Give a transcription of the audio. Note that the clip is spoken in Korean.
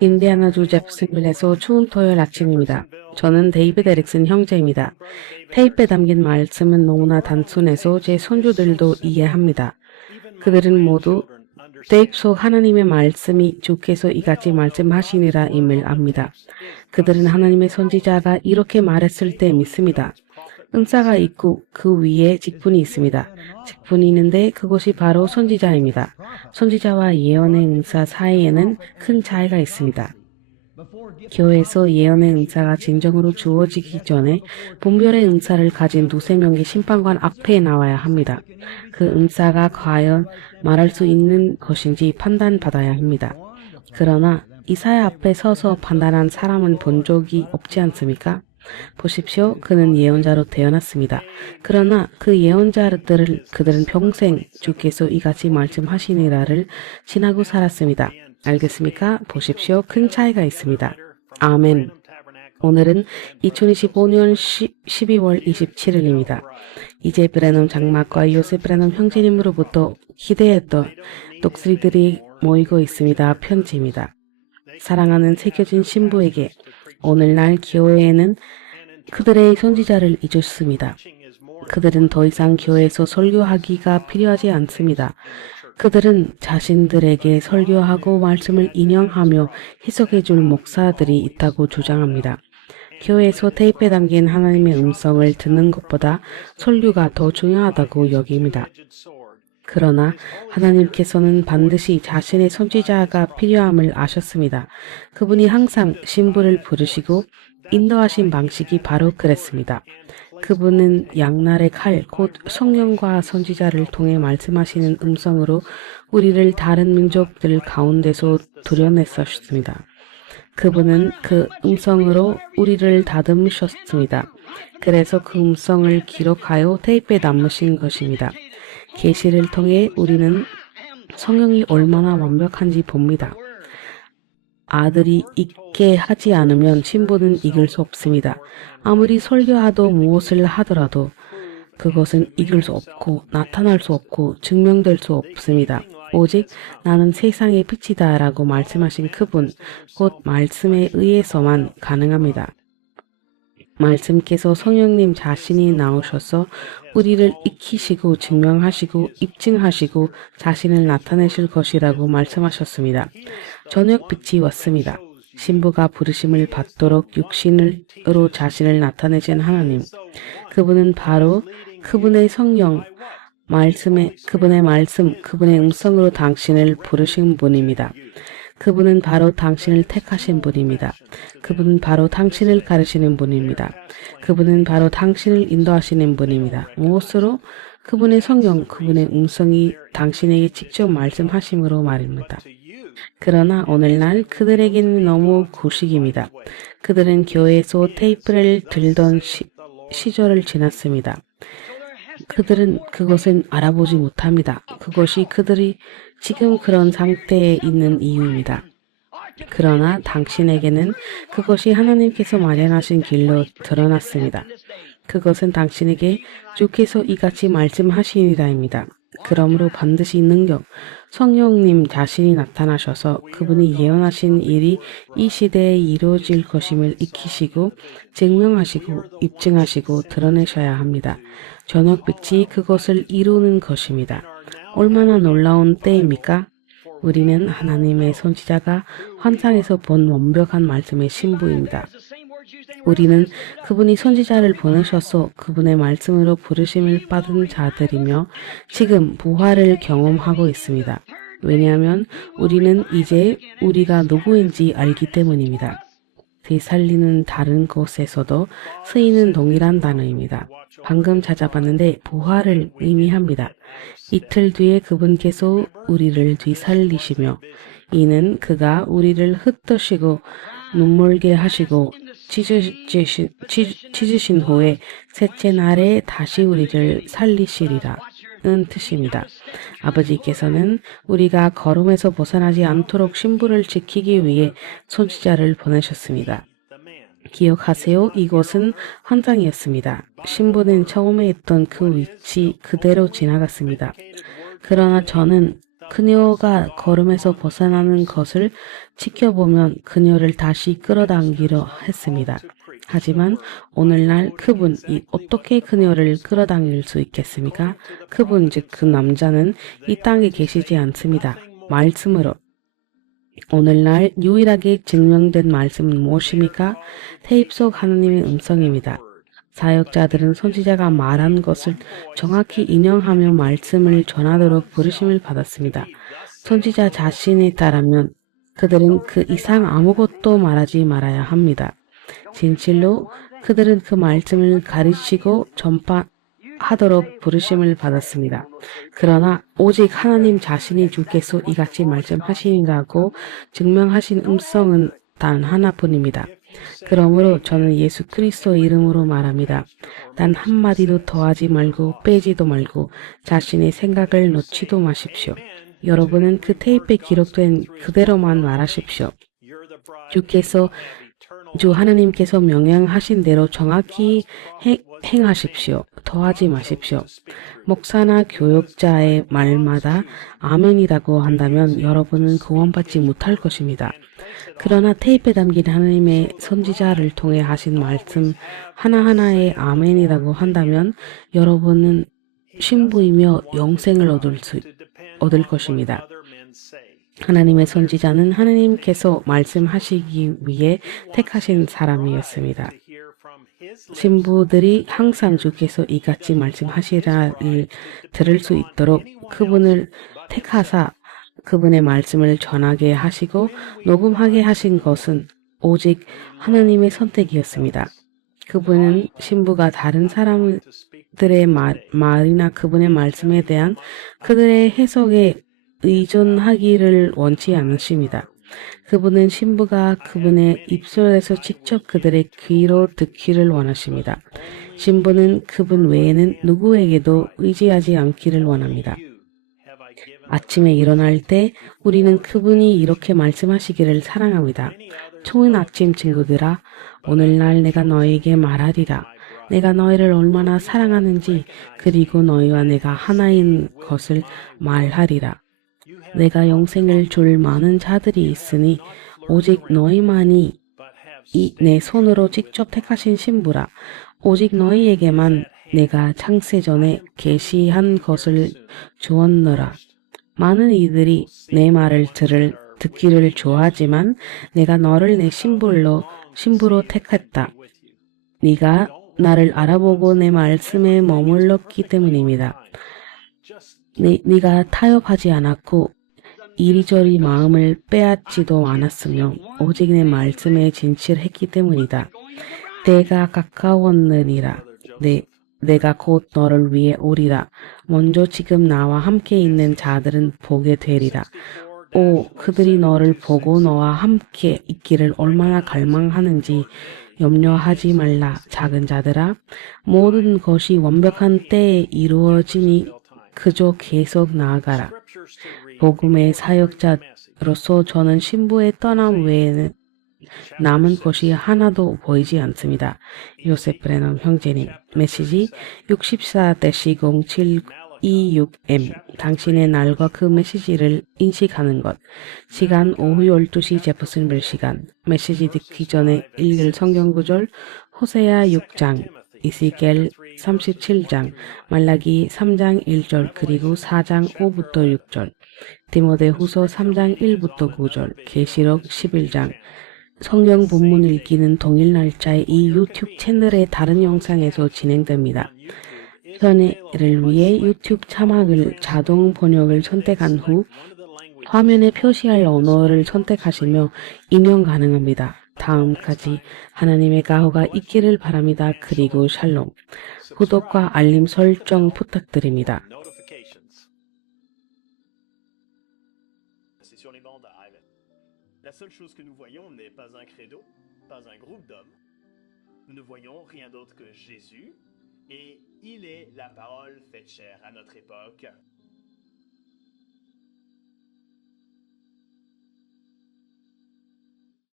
인디아나주 제프슨빌에서 추운 토요일 아침입니다. 저는 데이비드 에릭슨 형제입니다. 테이프에 담긴 말씀은 너무나 단순해서 제 손주들도 이해합니다. 그들은 모두 테이프 속 하나님의 말씀이 주께서 이같이 말씀하시니라 임을 압니다. 그들은 하나님의 선지자가 이렇게 말했을 때 믿습니다. 은사가 있고 그 위에 직분이 있습니다. 직분이 있는데 그것이 바로 선지자입니다. 선지자와 예언의 은사 사이에는 큰 차이가 있습니다. 교회에서 예언의 은사가 진정으로 주어지기 전에 분별의 은사를 가진 두세 명의 심판관 앞에 나와야 합니다. 그 은사가 과연 말할 수 있는 것인지 판단받아야 합니다. 그러나 이사야 앞에 서서 판단한 사람은 본 적이 없지 않습니까? 보십시오. 그는 예언자로 태어났습니다. 그러나 그 그들은 평생 주께서 이같이 말씀하시니라를 지나고 살았습니다. 알겠습니까? 보십시오. 큰 차이가 있습니다. 아멘. 오늘은 2025년 12월 27일입니다. 이제 브레넘 장막과 요셉 브레넘 형제님으로부터 기대했던 독수리들이 모이고 있습니다. 편지입니다. 사랑하는 새겨진 신부에게 오늘날 교회에는 그들의 선지자를 잊었습니다. 그들은 더 이상 교회에서 설교하기가 필요하지 않습니다. 그들은 자신들에게 설교하고 말씀을 인용하며 해석해 줄 목사들이 있다고 주장합니다. 교회에서 테이프에 담긴 하나님의 음성을 듣는 것보다 설교가 더 중요하다고 여깁니다. 그러나 하나님께서는 반드시 자신의 선지자가 필요함을 아셨습니다. 그분이 항상 신부를 부르시고 인도하신 방식이 바로 그랬습니다. 그분은 양날의 칼, 곧 성령과 선지자를 통해 말씀하시는 음성으로 우리를 다른 민족들 가운데서 도려내셨습니다. 그분은 그 음성으로 우리를 다듬으셨습니다. 그래서 그 음성을 기록하여 테이프에 남으신 것입니다. 계시를 통해 우리는 성령이 얼마나 완벽한지 봅니다. 아들이 있게 하지 않으면 신부는 이길 수 없습니다. 아무리 설교하도 무엇을 하더라도 그것은 이길 수 없고 나타날 수 없고 증명될 수 없습니다. 오직 나는 세상의 빛이다 라고 말씀하신 그분, 곧 말씀에 의해서만 가능합니다. 말씀께서 성령님 자신이 나오셔서 우리를 익히시고 증명하시고 입증하시고 자신을 나타내실 것이라고 말씀하셨습니다. 저녁 빛이 왔습니다. 신부가 부르심을 받도록 육신으로 자신을 나타내신 하나님. 그분은 바로 그분의 성령, 그분의 말씀, 그분의 음성으로 당신을 부르신 분입니다. 그분은 바로 당신을 택하신 분입니다. 그분은 바로 당신을 가르치는 분입니다. 그분은 바로 당신을 인도하시는 분입니다. 무엇으로? 그분의 성령, 그분의 음성이 당신에게 직접 말씀하심으로 말입니다. 그러나 오늘날 그들에게는 너무 구식입니다. 그들은 교회에서 테이프를 들던 시절을 지났습니다. 그들은 그것을 알아보지 못합니다. 그것이 그들이 지금 그런 상태에 있는 이유입니다. 그러나 당신에게는 그것이 하나님께서 마련하신 길로 드러났습니다. 그것은 당신에게 주께서 이같이 말씀하시니라입니다. 그러므로 반드시 능력, 성령님 자신이 나타나셔서 그분이 예언하신 일이 이 시대에 이루어질 것임을 익히시고 증명하시고 입증하시고 드러내셔야 합니다. 저녁빛이 그것을 이루는 것입니다. 얼마나 놀라운 때입니까? 우리는 하나님의 선지자가 환상에서 본 완벽한 말씀의 신부입니다. 우리는 그분이 선지자를 보내셔서 그분의 말씀으로 부르심을 받은 자들이며 지금 부활을 경험하고 있습니다. 왜냐하면 우리는 이제 우리가 누구인지 알기 때문입니다. 되살리는 다른 곳에서도 쓰이는 동일한 단어입니다. 방금 찾아봤는데 부활을 의미합니다. 이틀 뒤에 그분께서 우리를 되살리시며 이는 그가 우리를 흩으시고 눈물게 하시고 찢으신 후에 셋째 날에 다시 우리를 살리시리라 는 뜻입니다. 아버지께서는 우리가 거름에서 벗어나지 않도록 신부를 지키기 위해 선지자를 보내셨습니다. 기억하세요. 이것은 환상이었습니다. 신부는 처음에 있던 그 위치 그대로 지나갔습니다. 그러나 저는 그녀가 걸음에서 벗어나는 것을 지켜보면 그녀를 다시 끌어당기려 했습니다. 하지만 오늘날 그분이 어떻게 그녀를 끌어당길 수 있겠습니까? 그분 즉 그 남자는 이 땅에 계시지 않습니다. 말씀으로. 오늘날 유일하게 증명된 말씀은 무엇입니까? 테이프 속 하나님의 음성입니다. 사역자들은 선지자가 말한 것을 정확히 인용하며 말씀을 전하도록 부르심을 받았습니다. 선지자 자신에 따르면 그들은 그 이상 아무것도 말하지 말아야 합니다. 진실로 그들은 그 말씀을 가르치고 전파하도록 부르심을 받았습니다. 그러나 오직 하나님 자신이 주께서 이같이 말씀하시니라고 증명하신 음성은 단 하나뿐입니다. 그러므로 저는 예수 그리스도 이름으로 말합니다. 단 한마디도 더하지 말고 빼지도 말고 자신의 생각을 놓지도 마십시오. 여러분은 그 테이프에 기록된 그대로만 말하십시오. 주 하나님께서 명령하신 대로 정확히 행하십시오. 더하지 마십시오. 목사나 교역자의 말마다 아멘이라고 한다면 여러분은 구원받지 못할 것입니다. 그러나 테이프에 담긴 하나님의 선지자를 통해 하신 말씀 하나하나의 아멘이라고 한다면 여러분은 신부이며 영생을 얻을 것입니다. 하나님의 선지자는 하나님께서 말씀하시기 위해 택하신 사람이었습니다. 신부들이 항상 주께서 이같이 말씀하시라를 들을 수 있도록 그분을 택하사 그분의 말씀을 전하게 하시고 녹음하게 하신 것은 오직 하나님의 선택이었습니다. 그분은 신부가 다른 사람들의 말이나 그분의 말씀에 대한 그들의 해석에 의존하기를 원치 않으십니다. 그분은 신부가 그분의 입술에서 직접 그들의 귀로 듣기를 원하십니다. 신부는 그분 외에는 누구에게도 의지하지 않기를 원합니다. 아침에 일어날 때 우리는 그분이 이렇게 말씀하시기를 사랑합니다. 좋은 아침 친구들아, 오늘날 내가 너에게 말하리라. 내가 너희를 얼마나 사랑하는지 그리고 너희와 내가 하나인 것을 말하리라. 내가 영생을 줄 많은 자들이 있으니 오직 너희만이 내 손으로 직접 택하신 신부라. 오직 너희에게만 내가 창세전에 계시한 것을 주었노라. 많은 이들이 내 말을 듣기를 좋아하지만 내가 너를 내 신부로 택했다. 네가 나를 알아보고 내 말씀에 머물렀기 때문입니다. 네가 타협하지 않았고 이리저리 마음을 빼앗지도 않았으며 오직 내 말씀에 진실했기 때문이다. 때가 가까웠느니라. 내가 곧 너를 위해 오리라. 먼저 지금 나와 함께 있는 자들은 보게 되리라. 그들이 너를 보고 너와 함께 있기를 얼마나 갈망하는지 염려하지 말라. 작은 자들아, 모든 것이 완벽한 때에 이루어지니 그저 계속 나아가라. 복음의 사역자로서 저는 신부의 떠남 외에는 남은 것이 하나도 보이지 않습니다. 요셉 브레넌 형제님, 메시지 64-0726M. 당신의 날과 그 메시지를 인식하는 것. 시간 오후 12시 제퍼슨빌 시간. 메시지 듣기 전에 읽을 성경구절 호세아 6장, 이시겔 37장, 말라기 3장 1절 그리고 4장 5부터 6절, 디모데후서 3장 1부터 9절, 계시록 11장. 성경 본문 읽기는 동일 날짜에 이 유튜브 채널의 다른 영상에서 진행됩니다. 편의를 위해 유튜브 자막을 자동 번역을 선택한 후 화면에 표시할 언어를 선택하시며 인용 가능합니다. 다음까지 하나님의 가호가 있기를 바랍니다. 그리고 샬롬. 구독과 알림 설정 부탁드립니다. La seule chose que nous voyons n'est pas un credo, pas un groupe d'hommes. Nous ne voyons rien d'autre que Jésus, et il est la parole faite chair à notre époque.